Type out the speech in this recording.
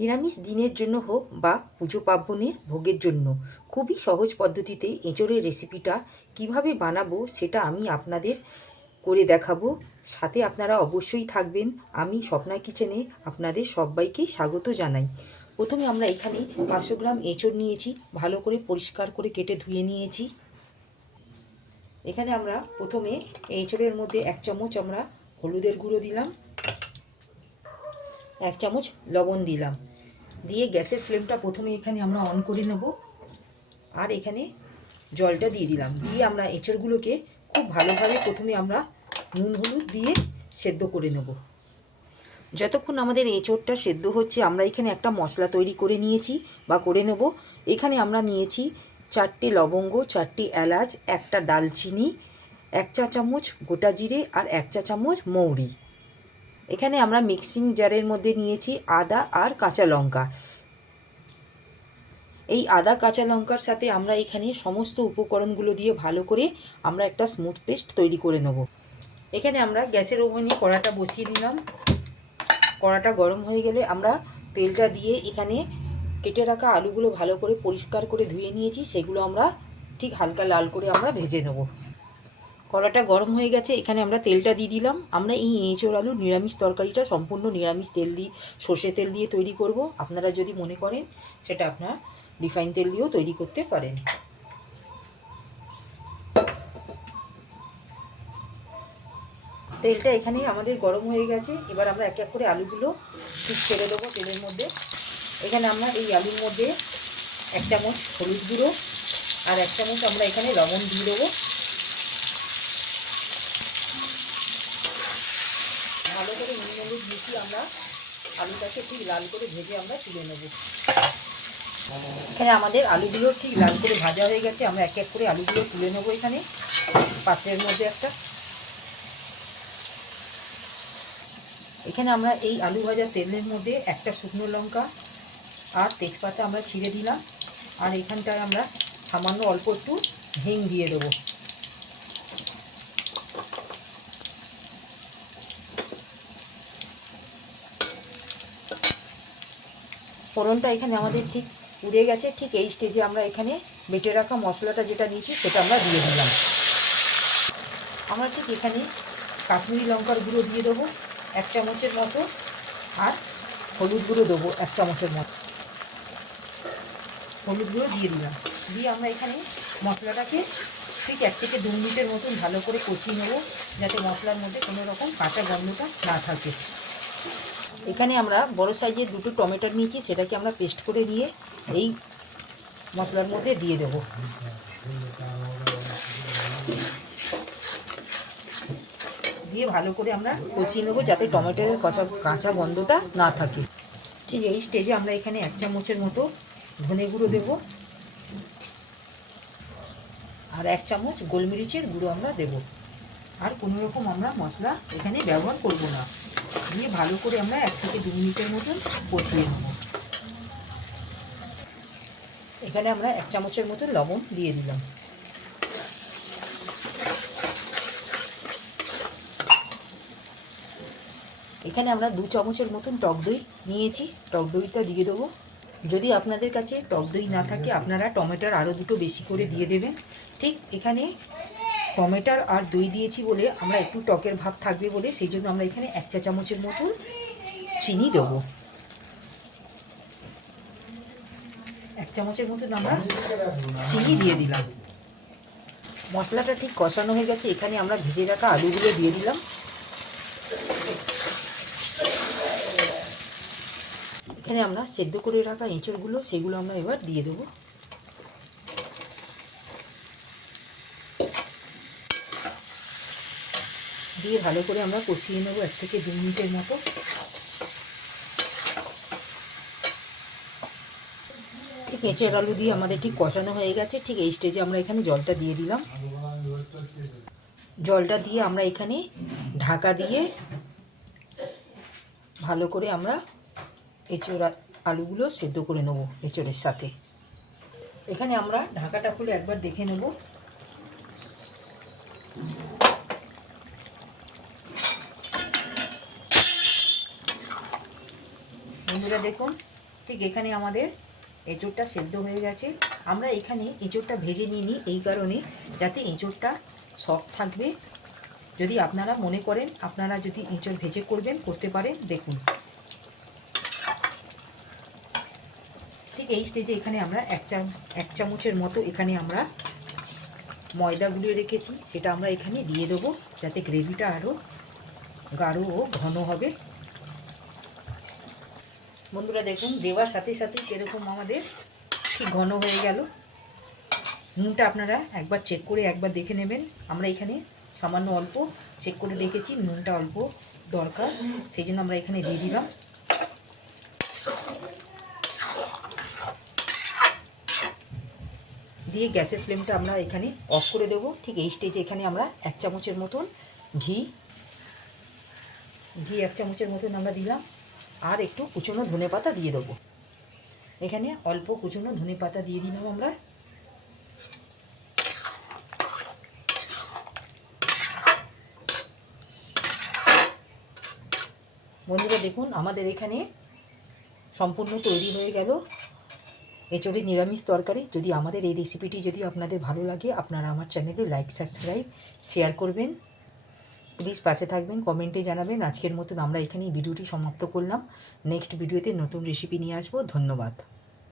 নিরামিষ দিনের জন্য হোক বা পুজো পার্বণের ভোগের জন্য খুবই সহজ পদ্ধতিতে এঁচোড়ের রেসিপিটা কিভাবে বানাবো সেটা আমি আপনাদের করে দেখাবো। সাথে আপনারা অবশ্যই থাকবেন। আমি স্বপ্না কিচেনে আপনাদের সবাইকে স্বাগত জানাই। প্রথমে আমরা এখানে 500 গ্রাম এঁচোড় নিয়েছি, ভালো করে পরিষ্কার করে কেটে ধুয়ে নিয়েছি। এখানে আমরা প্রথমে এঁচোড়ের মধ্যে 1 চামচ আমরা হলুদের গুঁড়ো দিলাম, 1 চামচ লবণ দিলাম, দিয়ে গ্যাসের ফ্লেমটা প্রথমে এখানে আমরা অন করে নেব। আর এখানে জলটা দিয়ে দিলাম, দিয়ে আমরা এঁচড়গুলোকে খুব ভালোভাবে প্রথমে আমরা নুন হলুদ দিয়ে সেদ্ধ করে নেব। যতক্ষণ আমাদের এঁচড়টা সেদ্ধ হচ্ছে আমরা এখানে একটা মশলা তৈরি করে নিয়েছি বা করে নেব। এখানে আমরা নিয়েছি 4টে লবঙ্গ, 4টি এলাচ, একটা ডালচিনি, 1 চা চামচ গোটা জিরে আর 1 চা চামচ মৌরি। এখানে আমরা মিক্সিং জারের মধ্যে নিয়েছি আদা আর কাঁচা লঙ্কা। এই আদা কাঁচা লঙ্কার সাথে আমরা এখানে সমস্ত উপকরণগুলো দিয়ে ভালো করে আমরা একটা স্মুথ পেস্ট তৈরি করে নেব। এখানে আমরা গ্যাসের ওভেনে কড়াটা বসিয়ে দিলাম। কড়াটা গরম হয়ে গেলে আমরা তেলটা দিয়ে এখানে কেটে রাখা আলুগুলো ভালো করে পরিষ্কার করে ধুয়ে নিয়েছি, সেগুলো আমরা ঠিক হালকা লাল করে আমরা ভেজে নেব। কড়াটা গরম হয়ে গেছে, এখানে আমরা তেলটা দিয়ে দিলাম। আমরা এই এঁচোড় আলুর নিরামিষ তরকারিটা সম্পূর্ণ নিরামিষ তেল দিয়ে, সর্ষে তেল দিয়ে তৈরি করব। আপনারা যদি মনে করেন সেটা আপনারা রিফাইন তেল দিয়েও তৈরি করতে পারেন। তেলটা এখানে আমাদের গরম হয়ে গেছে, এবার আমরা এক এক করে আলুগুলো ঠিক ছেড়ে দেবো তেলের মধ্যে। এখানে আমরা এই আলুর মধ্যে 1 চামচ হলুদ গুঁড়ো আর 1 চামচ আমরা এখানে লবণ দিয়ে দেবো। ভালো করে নুন হলুদ মিশিয়ে আমরা আলুটাকে ঠিক লাল করে ভেজে আমরা তুলে নেব। এখানে আমাদের আলুগুলো ঠিক লাল করে ভাজা হয়ে গেছে, আমরা এক এক করে আলুগুলো তুলে নেবো এখানে পাত্রের মধ্যে একটা। এখানে আমরা এই আলু ভাজা তেলের মধ্যে একটা শুকনো লঙ্কা আর তেজপাতা আমরা ছিঁড়ে দিলাম, আর এখানটায় আমরা সামান্য অল্প একটু হিং দিয়ে দেবো। ফোড়নটা এখানে আমাদের ঠিক পুড়ে গেছে। ঠিক এই স্টেজে আমরা এখানে বেটে রাখা মশলাটা যেটা নিয়েছি সেটা আমরা দিয়ে দিলাম। আমরা ঠিক এখানে কাশ্মীরি লঙ্কার গুঁড়ো দিয়ে দেবো 1 চামচের মতো, আর হলুদ গুঁড়ো দেবো 1 চামচের মতো। হলুদ গুঁড়ো দিয়ে দিলাম, দিয়ে আমরা এখানে মশলাটাকে ঠিক 1 থেকে 2 মিনিটের মতন ভালো করে কষিয়ে নেব, যাতে মশলার মধ্যে কোনো রকম কাঁচা গন্ধটা না থাকে। এখানে আমরা বড় সাইজের 2টো টমেটো নিয়েছি, সেটাকে আমরা পেস্ট করে দিয়ে এই মশলার মধ্যে দিয়ে দেব। দিয়ে ভালো করে আমরা কষিয়ে নেব, যাতে টমেটোর কাঁচা গন্ধটা না থাকে। ঠিক এই স্টেজে আমরা এখানে 1 চামচের মতো ধনে গুঁড়ো দেব, আর 1 চামচ গোলমরিচের গুঁড়ো আমরা দেব। আর কোনো রকম আমরা মশলা এখানে ব্যবহার করব না। দিয়ে ভালো করে আমরা 1 থেকে 2 মিনিটের মতন কষিয়ে নেব। এখানে আমরা 1 চামচের মতো লবণ দিয়ে দিলাম। এখানে আমরা 2 চামচের মতন টক দই নিয়েছি, টক দইটা দিয়ে দেবো। যদি আপনাদের কাছে টক দই না থাকে আপনারা টমেটোর আরও 2টো বেশি করে দিয়ে দেবেন। ঠিক এখানে টমেটোর আর দই দিয়েছি বলে আমরা একটু টকের ভাব থাকবে বলে সেই জন্য আমরা এখানে 1 চা চামচের মতন চিনি দেবো। 1 চামচের মতন আমরা চিনি দিয়ে দিলাম। মশলাটা ঠিক কষানো হয়ে গেছে, এখানে আমরা ভেজে রাখা আলুগুলো দিয়ে দিলাম। এখানে আমরা সেদ্ধ করে রাখা এঁচড়গুলো সেগুলো আমরা এবার দিয়ে দেবো। দিয়ে ভালো করে আমরা কষিয়ে নেব 1 থেকে 2 মিনিটের মতো। ঠিক এঁচড় আলু দিয়ে আমাদের ঠিক কষানো হয়ে গেছে। ঠিক এই স্টেজে আমরা এখানে জলটা দিয়ে দিলাম। জলটা দিয়ে আমরা এখানে ঢাকা দিয়ে ভালো করে আমরা এঁচড় আলুগুলো সেদ্ধ করে নেব এঁচড়ের সাথে। এখানে আমরা ঢাকাটা খুলে একবার দেখে নেব। বন্ধুরা দেখুন ঠিক এখানে আমাদের এঁচোড়টা সেদ্ধ হয়ে গেছে। আমরা এখানে এঁচোড়টা ভেজে নিই এই কারণে যাতে এঁচোড়টা সফট থাকবে। যদি আপনারা মনে করেন আপনারা যদি এঁচোড় ভেজে করবেন করতে পারেন। দেখুন ঠিক এই স্টেজে এখানে আমরা এক চামচের মতো এখানে আমরা ময়দা গুলিয়ে রেখেছি, সেটা আমরা এখানে দিয়ে দেবো যাতে গ্রেভিটা আরও গাঢ় ও ঘন হবে। বন্ধুরা দেখুন দেওয়ার সাথে সাথে কীরকম আমাদের ঠিক ঘন হয়ে গেল। নুনটা আপনারা একবার চেক করে একবার দেখে নেবেন। আমরা এখানে সামান্য অল্প চেক করে দেখেছি নুনটা অল্প দরকার, সেই জন্য আমরা এখানে দিয়ে দিলাম। দিয়ে গ্যাসের ফ্লেমটা আমরা এখানে অফ করে দেব। ঠিক এই স্টেজে এখানে আমরা 1 চামচের মতন ঘি 1 চামচের মতন আমরা দিলাম। আর একটু কুচনো ধনেপাতা দিয়ে দেবো। এখানে অল্প কুচনো ধনেপাতা দিয়ে দিলাম আমরা। বন্ধুরা দেখুন আমাদের এখানে সম্পূর্ণ তৈরি হয়ে গেল এঁচোড়ের নিরামিষ তরকারি। যদি আমাদের এই রেসিপিটি যদি আপনাদের ভালো লাগে আপনারা আমার চ্যানেলে লাইক সাবস্ক্রাইব শেয়ার করবেন। প্লিজ পাশে থাকবেন, কমেন্টে জানাবেন। আজকের মতন আমরা এখানেই ভিডিওটি সমাপ্ত করলাম। নেক্সট ভিডিওতে নতুন রেসিপি নিয়ে আসবো। ধন্যবাদ।